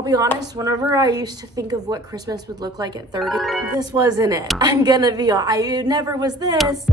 I'll be honest, whenever I used to think of what Christmas would look like at 30, this wasn't it. I'm gonna be honest, it never was this.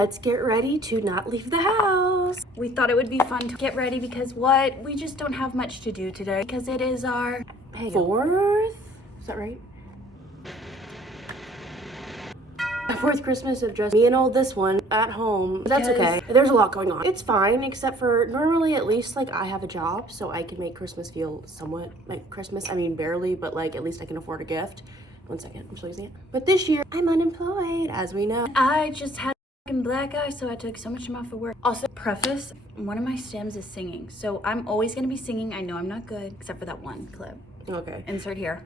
Let's get ready to not leave the house. We thought it would be fun to get ready because what? We just don't have much to do today because it is our 4th? Is that right? My 4th Christmas of just me and old this one at home. That's okay. There's a lot going on. It's fine, except for normally at least like I have a job, so I can make Christmas feel somewhat like Christmas. I mean, barely, but like at least I can afford a gift. One second, I'm still using it. But this year, I'm unemployed, as we know. I just had a black eye, so I took so much time off of work. Also, preface, one of my stems is singing, so I'm always gonna be singing. I know I'm not good, except for that one clip. Okay. Insert here.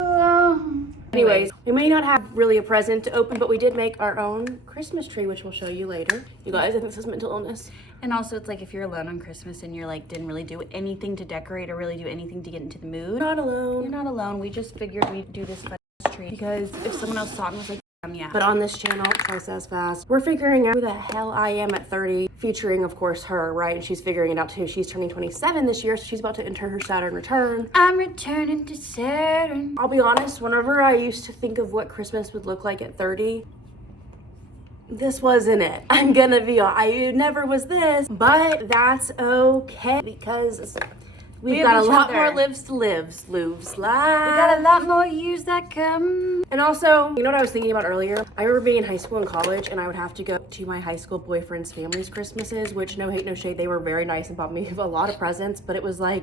Anyways, we may not have really a present to open, but we did make our own Christmas tree, which we'll show you later. You guys, I think this is mental illness. And also, it's like if you're alone on Christmas and you're like, didn't really do anything to decorate or really do anything to get into the mood. Not alone. You're not alone. We just figured we'd do this tree because if someone else saw it and was like, yeah. But on this channel, Twice as Fast, we're figuring out who the hell I am at 30, featuring, of course, her, right? And she's figuring it out too. She's turning 27 this year, so she's about to enter her Saturn return. I'm returning to Saturn. I'll be honest, whenever I used to think of what Christmas would look like at 30, this wasn't it. I'm gonna be honest, it never was this, but that's okay because We've got a lot more lives to live. We got a lot more years that come. And also, you know what I was thinking about earlier? I remember being in high school and college, and I would have to go to my high school boyfriend's family's Christmases, which, no hate, no shade, they were very nice and bought me a lot of presents, but it was like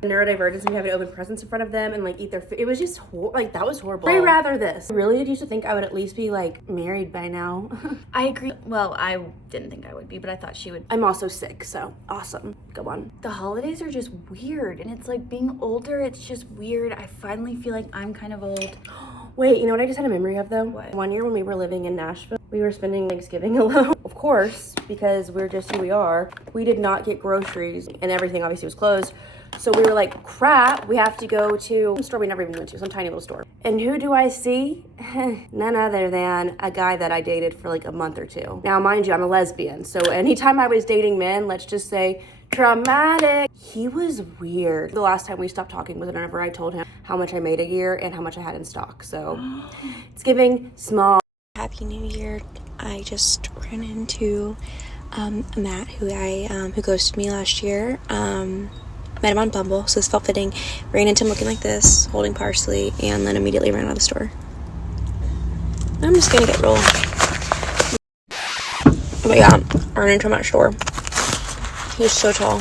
Neurodivergence and having to open presents in front of them and like eat their food. It was just like, that was horrible. I'd rather this. I really used to think I would at least be like married by now. I agree. Well, I didn't think I would be, but I thought she would. I'm also sick, so awesome. Go on. The holidays are just weird, and it's like being older, it's just weird. I finally feel like I'm kind of old. Wait, you know what I just had a memory of though? What? One year when we were living in Nashville, we were spending Thanksgiving alone. Of course, because we're just who we are, we did not get groceries and everything obviously was closed. So we were like, crap, we have to go to some store we never even went to, some tiny little store. And who do I see? None other than a guy that I dated for like a month or two. Now, mind you, I'm a lesbian. So anytime I was dating men, let's just say traumatic. He was weird. The last time we stopped talking was whenever I told him how much I made a year and how much I had in stock. So it's giving small. Happy New Year. I just ran into Matt, who ghosted me last year. Met him on Bumble, so this felt fitting. Ran into him looking like this, holding parsley, and then immediately ran out of the store. I'm just gonna get rolling. Oh my god, I ran into him at the store. He was so tall.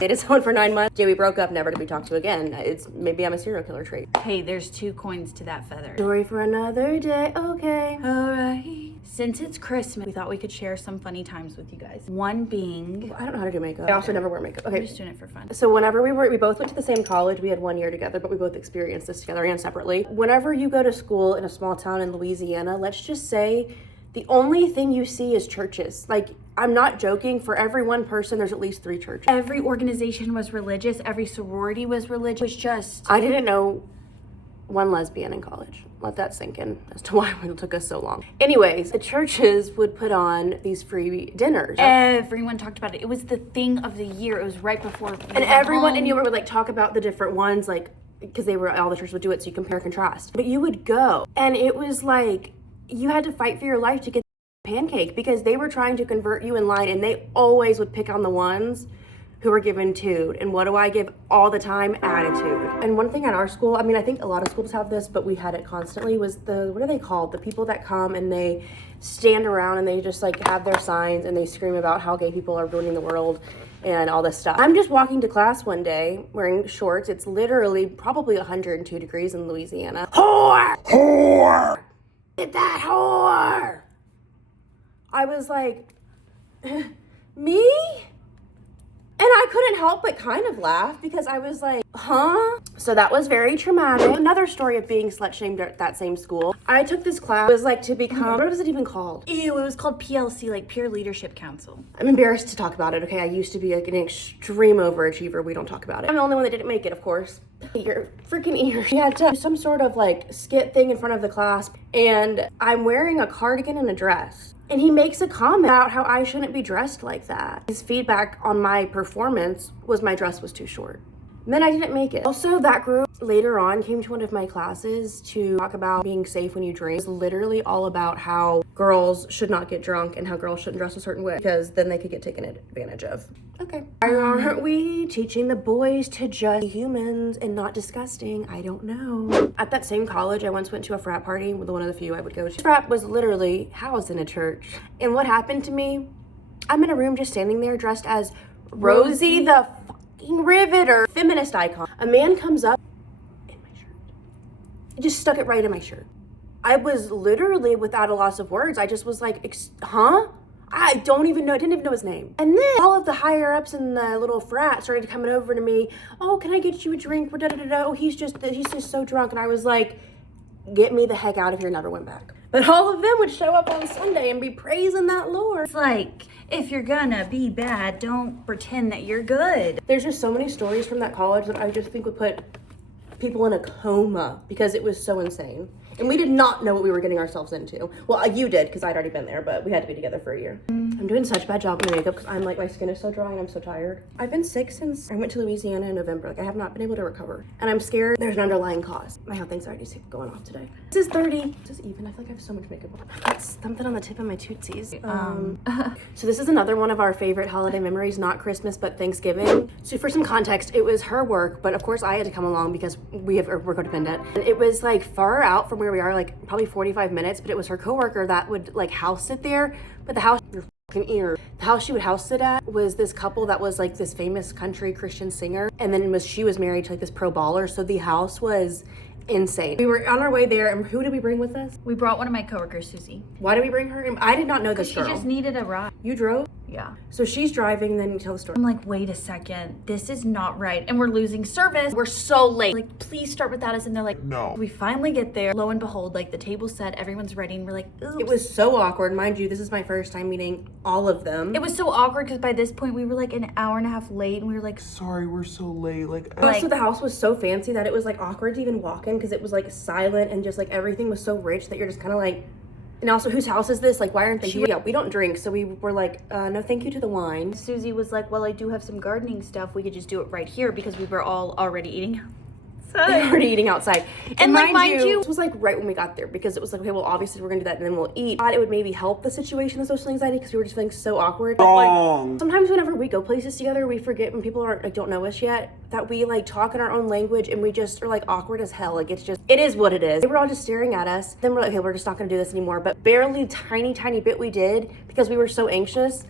Dated someone for 9 months. Yeah, we broke up, never to be talked to again. It's maybe I'm a serial killer trait. Hey, there's 2 coins to that feather. Story for another day, okay. Alright. Since it's Christmas, we thought we could share some funny times with you guys. One being, I don't know how to do makeup. I also never wear makeup. Okay. I'm just doing it for fun. So whenever we both went to the same college, we had 1 year together, but we both experienced this together and separately. Whenever you go to school in a small town in Louisiana, let's just say the only thing you see is churches. Like, I'm not joking, for every one person, there's at least 3 churches. Every organization was religious, every sorority was religious. It was just, I didn't know one lesbian in college. Let that sink in as to why it took us so long. Anyways, the churches would put on these free dinners. Everyone talked about it. It was the thing of the year. It was right before. And everyone, and you would like talk about the different ones, like, because all the churches would do it, so you compare and contrast. But you would go, and it was like, you had to fight for your life to get the pancake because they were trying to convert you in line, and they always would pick on the ones who were given tude. And what do I give all the time? Attitude. And one thing at our school, I mean, I think a lot of schools have this, but we had it constantly, was what are they called? The people that come and they stand around and they just like have their signs and they scream about how gay people are ruining the world and all this stuff. I'm just walking to class one day wearing shorts. It's literally probably 102 degrees in Louisiana. Whore! Whore! Get that whore! I was like, me? And I couldn't help but kind of laugh because I was like, huh? So that was very traumatic. Another story of being slut shamed at that same school. I took this class. It was like to become, what was it even called? Ew, it was called PLC, like Peer Leadership Council. I'm embarrassed to talk about it, okay? I used to be like an extreme overachiever. We don't talk about it. I'm the only one that didn't make it, of course. Your freaking ears. We had to do some sort of like skit thing in front of the class, and I'm wearing a cardigan and a dress. And he makes a comment about how I shouldn't be dressed like that. His feedback on my performance was my dress was too short. And then I didn't make it. Also, that group later on came to one of my classes to talk about being safe when you drink. It's literally all about how girls should not get drunk and how girls shouldn't dress a certain way because then they could get taken advantage of. Okay. Why aren't we teaching the boys to just be humans and not disgusting? I don't know. At that same college, I once went to a frat party with one of the few I would go to. The frat was literally housed in a church. And what happened to me? I'm in a room just standing there dressed as Rosie the fucking Riveter, feminist icon. A man comes up in my shirt. He just stuck it right in my shirt. I was literally without a loss of words. I just was like, huh? I don't even know, I didn't even know his name. And then all of the higher ups in the little frat started coming over to me. Oh, can I get you a drink? Oh, he's just so drunk. And I was like, get me the heck out of here, never went back. But all of them would show up on Sunday and be praising that Lord. It's like, if you're gonna be bad, don't pretend that you're good. There's just so many stories from that college that I just think would put people in a coma because it was so insane. And we did not know what we were getting ourselves into. Well, you did, because I'd already been there, but we had to be together for a year. I'm doing such a bad job with my makeup because I'm like, my skin is so dry and I'm so tired. I've been sick since I went to Louisiana in November. Like, I have not been able to recover. And I'm scared there's an underlying cause. My health anxiety is going off today. This is 30. This is even. I feel like I have so much makeup on. I've got something on the tip of my tootsies. So this is another one of our favorite holiday memories, not Christmas, but Thanksgiving. So for some context, it was her work, but of course I had to come along because we're codependent. And it was like far out from where we are, like probably 45 minutes, but it was her coworker that would like house sit there. But the house, your fucking ear, the house she would house sit at was this couple that was like this famous country Christian singer. And then she was married to like this pro baller. So the house was insane. We were on our way there, and who did we bring with us? We brought one of my coworkers, Susie. Why did we bring her? I did not know this girl. She just needed a ride. You drove? Yeah. So she's driving, then you tell the story. I'm like, wait a second, this is not right. And we're losing service. We're so late. Like, please start without us. And they're like, no. We finally get there. Lo and behold, like the table's set, everyone's ready. And we're like, oops. It was so awkward. Mind you, this is my first time meeting all of them. It was so awkward because by this point we were like an hour and a half late and we were like, sorry, we're so late. Also, the house was so fancy that it was like awkward to even walk in because it was like silent and just like everything was so rich that you're just kind of like, and also, whose house is this? Like, why aren't they here? Yeah, we don't drink, so we were like, no thank you to the wine. Susie was like, well, I do have some gardening stuff. We could just do it right here because we were all already eating outside. And like, mind you, this was like right when we got there because it was like, okay, well, obviously we're gonna do that and then we'll eat. I thought it would maybe help the situation, the social anxiety, because we were just feeling so awkward. But, like, sometimes whenever we go places together, we forget when people aren't like don't know us yet that we like talk in our own language and we just are like awkward as hell. Like it is what it is. They were all just staring at us. Then we're like, okay, we're just not gonna do this anymore. But barely tiny bit we did because we were so anxious.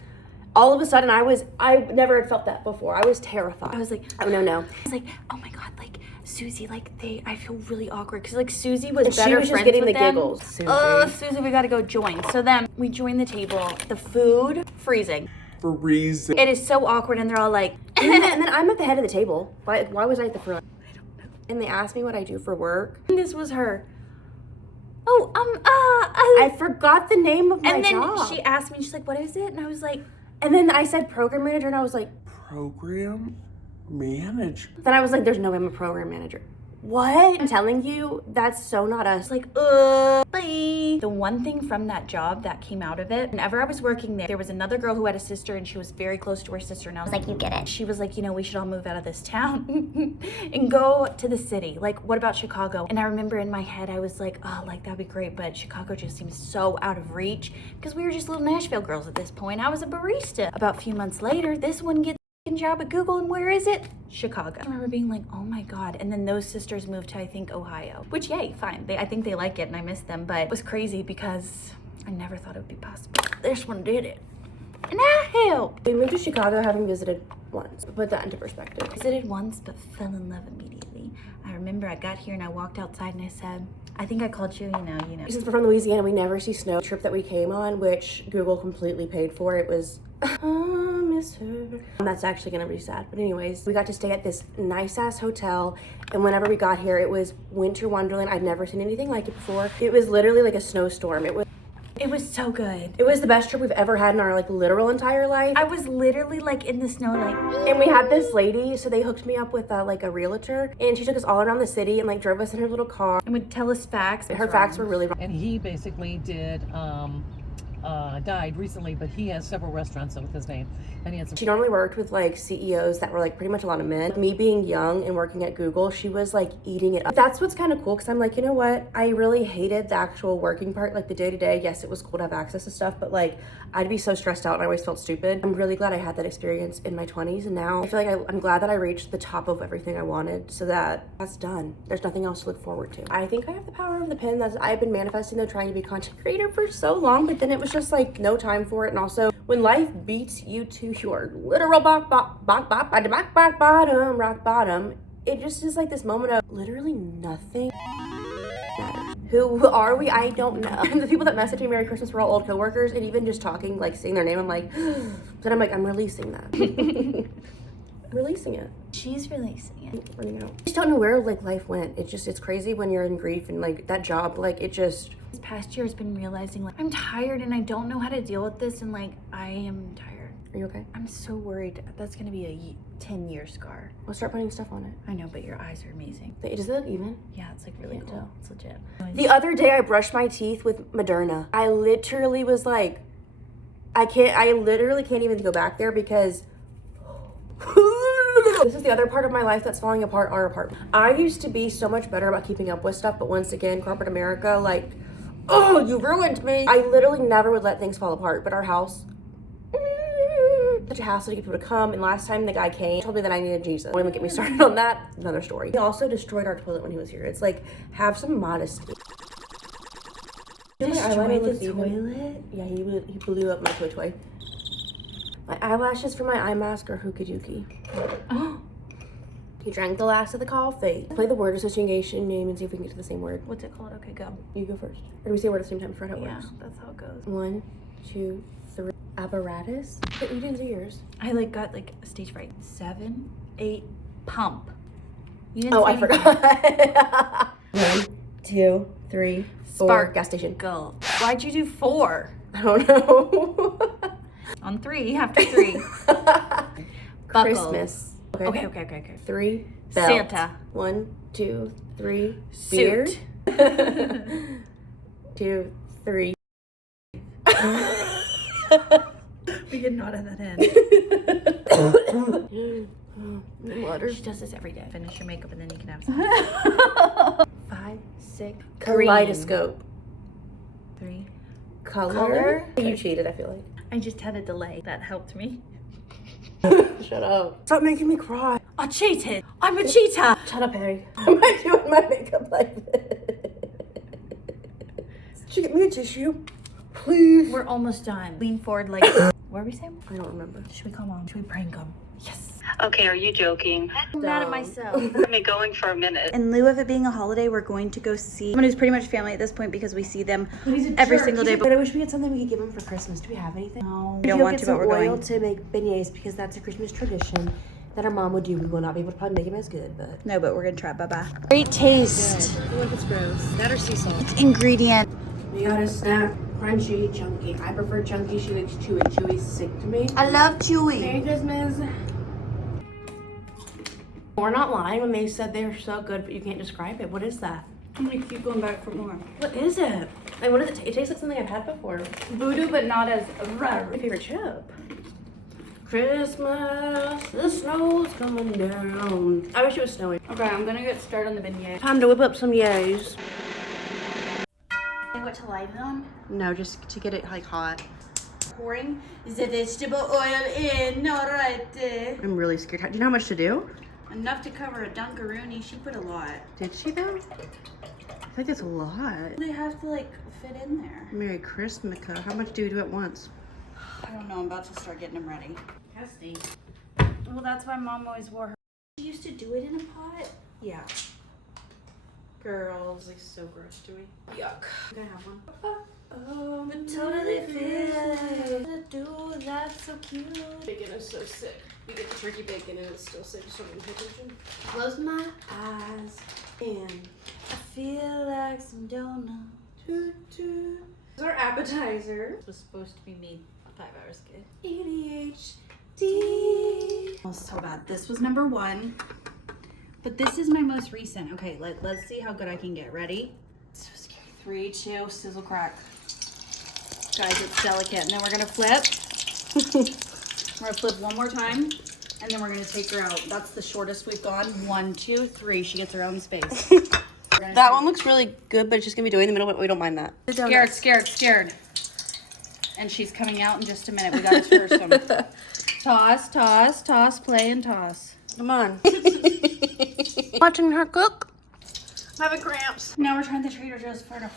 All of a sudden, I never had felt that before. I was terrified. I was like, oh no. I was like, oh my god, like Susie, like I feel really awkward because like Susie was and better she was friends just getting with the them. giggles. Susie, we gotta go join. So then we joined the table. The food freezing. It is so awkward, and they're all like, and then I'm at the head of the table. Why was I at the front? I don't know. And they asked me what I do for work. And this was her. I forgot the name of my job. And then she asked me, she's like, what is it? And I was like, and then I said program manager, and I was like, program manager? Then I was like, there's no way I'm a program manager. What? I'm telling you, that's so not us. Like, bye. The one thing from that job that came out of it, whenever I was working there was another girl who had a sister and she was very close to her sister. And I was like, you get it. She was like, we should all move out of this town and go to the city. Like, what about Chicago? And I remember in my head, I was like, oh, like, that'd be great. But Chicago just seems so out of reach because we were just little Nashville girls at this point. I was a barista. About a few months later, this one gets job at Google, and where is it? Chicago. I remember being like, oh my god. And then those sisters moved to, I think, Ohio, which, yay, fine. I think they like it and I miss them, but it was crazy because I never thought it would be possible. This one did it, and I helped. We moved to Chicago having visited once. Put that into perspective. Visited once but fell in love immediately. I remember I got here and I walked outside and I said, I think I called you, you know. Since we're from Louisiana, we never see snow. The trip that we came on, which Google completely paid for, it was, I miss her. That's actually gonna be sad. But anyways, we got to stay at this nice ass hotel. And whenever we got here, it was winter wonderland. I'd never seen anything like it before. It was literally like a snowstorm. It was so good. It was the best trip we've ever had in our like literal entire life. I was literally like in the snow, like. And we had this lady, so they hooked me up with like a realtor, and she took us all around the city and like drove us in her little car. And would tell us facts. Her facts were really wrong. And he basically did died recently, but he has several restaurants with his name, and he had some. She normally worked with like CEOs that were like pretty much a lot of men. Me being young and working at Google, she was like eating it up. That's what's kind of cool, because I'm like, you know what? I really hated the actual working part, like the day-to-day. Yes, it was cool to have access to stuff, but like I'd be so stressed out and I always felt stupid. I'm really glad I had that experience in my 20s, and now I feel like I'm glad that I reached the top of everything I wanted, so that's done. There's nothing else to look forward to. I think I have the power of the pen. I've been manifesting though, trying to be a content creator for so long, but then it was just like no time for it. And also when life beats you to your literal rock bottom, it just is like this moment of literally nothing matters. Who are we? I don't know. And the people that message me Merry Christmas were all old coworkers, and even just talking, like saying their name, I'm like, then I'm like, I'm releasing that. I'm releasing it. She's releasing it. Running out. I just don't know where like life went. It's crazy when you're in grief, and like that job, like it just. This past year has been realizing like I'm tired and I don't know how to deal with this, and like I am tired. Are you okay? I'm so worried. That's gonna be a 10-year scar. We'll start putting stuff on it. I know, but your eyes are amazing. Is it even? Yeah, it's like really Can't cool. tell. It's legit. The other day I brushed my teeth with Moderna. I literally was like, I literally can't even go back there because this is the other part of my life that's falling apart, our apartment. I used to be so much better about keeping up with stuff, but once again, corporate America, like, oh, you ruined me. I literally never would let things fall apart, but our house, such a hassle to get people to come, and last time the guy came, told me that I needed Jesus. Don't even get me started on that, another story. He also destroyed our toilet when he was here. It's like, have some modesty. Destroyed the toilet? Yeah, he blew up my toy. My eyelashes for my eye mask are hooky dookie. He drank the last of the coffee. Play the word association name and see if we can get to the same word. What's it called? Okay, go. You go first. Or do we say a word at the same time? I forgot how it Yeah, works. that's how it goes. 1, 2, 3. Apparatus? But you didn't do yours. I like got like a stage fright. 7, 8, pump. You didn't Oh, say I anything. forgot. 1, 2, 3, 4. Spark. Gas station. Go. Why'd you do 4? I don't know. On 3, after 3. Buckle. Christmas. Okay. 3. Belt. Santa. 1, 2, 3. Suit. Beard. 2, 3. We did not at that end. Water. She does this every day. Finish your makeup and then you can have some. 5, 6. Green. Kaleidoscope. 3. Color. You cheated, I feel like. I just had a delay. That helped me. Shut up. Stop making me cry. I cheated. I'm a cheater. Shut up, Harry. Why am I doing my makeup like this? Should you get me a tissue? Please. We're almost done. Lean forward like. What are we saying? I don't remember. Should we call mom? Should we prank him? Yes. Okay, are you joking? I'm mad at myself. Let me going for a minute. In lieu of it being a holiday, we're going to go see someone who's pretty much family at this point because we see them every single day. But I wish we had something we could give him for Christmas. Do we have anything? No, We don't want to, but we're oil going. to make beignets because that's a Christmas tradition that our mom would do. We will not be able to probably make them as good, but No, but we're gonna try. Bye-bye. Great taste. what if it's gross? That or sea salt? Ingredient. We got a snack, crunchy, chunky. I prefer chunky. She likes chewy. Chewy's sick to me. I love chewy. Merry Christmas. We're not lying when they said they're so good, but you can't describe it. What is that? I'm gonna keep going back for more. What is it? Like, what does it taste? It tastes like something I've had before. Voodoo, but not as rare. My favorite chip. Christmas, the snow's coming down. I wish it was snowing. Okay, I'm gonna get started on the beignet. Time to whip up some yays. And what to light it on? No, just to get it like hot. Pouring the vegetable oil in. Alright. I'm really scared. Do you know how much to do? Enough to cover a Dunkaroony. She put a lot. Did she though? I think that's a lot. They have to like fit in there. Merry Christmas. How much do you do at once? I don't know. I'm about to start getting them ready. Testing. Well, that's why mom always wore her. She used to do it in a pot. Yeah. Girls, like so gross to me. Yuck. Can I have one? Oh, I totally feel it. Do that's so cute. Bacon is so sick. You get the turkey bacon and it's still sick. Just don't even pay attention. Close my eyes and I feel like some donut. This is our appetizer. This was supposed to be made 5 hours ago. ADHD. Oh, so bad. This was number 1. But this is my most recent. Okay, let's see how good I can get. Ready? So scary. 3, 2, sizzle crack. Guys, it's delicate. And then we're gonna flip. We're gonna flip one more time, and then we're gonna take her out. That's the shortest we've gone. 1, 2, 3. She gets her own space. That one looks really good, but it's just gonna be doing in the middle, but we don't mind that. Scared. And she's coming out in just a minute. We gotta turn some. Toss, play, and toss. Come on. Watching her cook. I'm having cramps. Now we're trying the Trader Joe's furniture.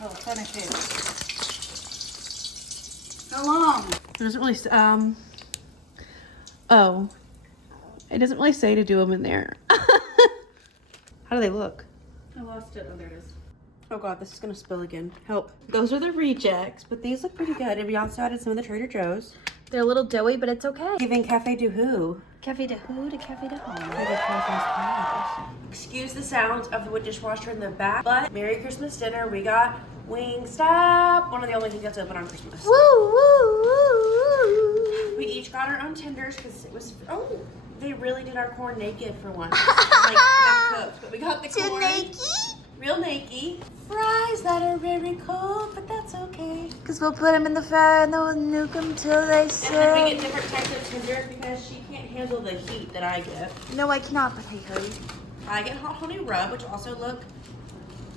How long? It doesn't really, oh. It doesn't really say to do them in there. How do they look? I lost it. Oh, there it is. Oh god, this is gonna spill again. Help. Those are the rejects, but these look pretty good. And we also added some of the Trader Joe's. They're a little doughy, but it's okay. Giving Cafe du Who. Cafe de who to cafe de home. Excuse the sounds of the wood dishwasher in the back, but Merry Christmas dinner. We got Wingstop. One of the only things that's open on Christmas. Woo, woo, woo. We each got our own tenders because it was, oh, they really did our corn naked for once. Like, not cooked, but we got the corn. Real naked. Fries that are very cold, but that's okay. Because we'll put them in the fire and we'll nuke them till they And then we get different types of tenders because she can't handle the heat that I get. No, I cannot, but hey, hurry. I get hot honey rub, which also look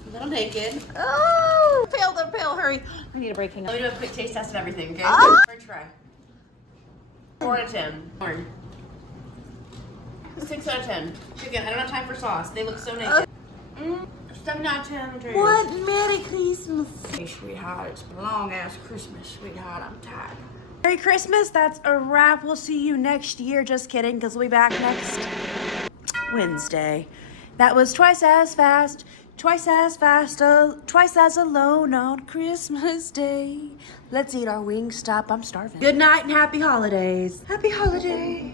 a little naked. Oh! They're pale, hurry. I need a break. Hang on. Let me do a quick taste test of everything, okay? First try. 4 out of 10. Corn. 6 out of 10. Chicken. I don't have time for sauce. They look so naked. 7 out of 10. Trees. What? Merry Christmas. Hey, sweetheart. It's been a long ass Christmas, sweetheart. I'm tired. Merry Christmas. That's a wrap. We'll see you next year. Just kidding, because we'll be back next Wednesday. That was Twice as Fast. Twice as fast, twice as alone on Christmas Day. Let's eat our Wingstop. I'm starving. Good night and happy holidays. Happy holiday.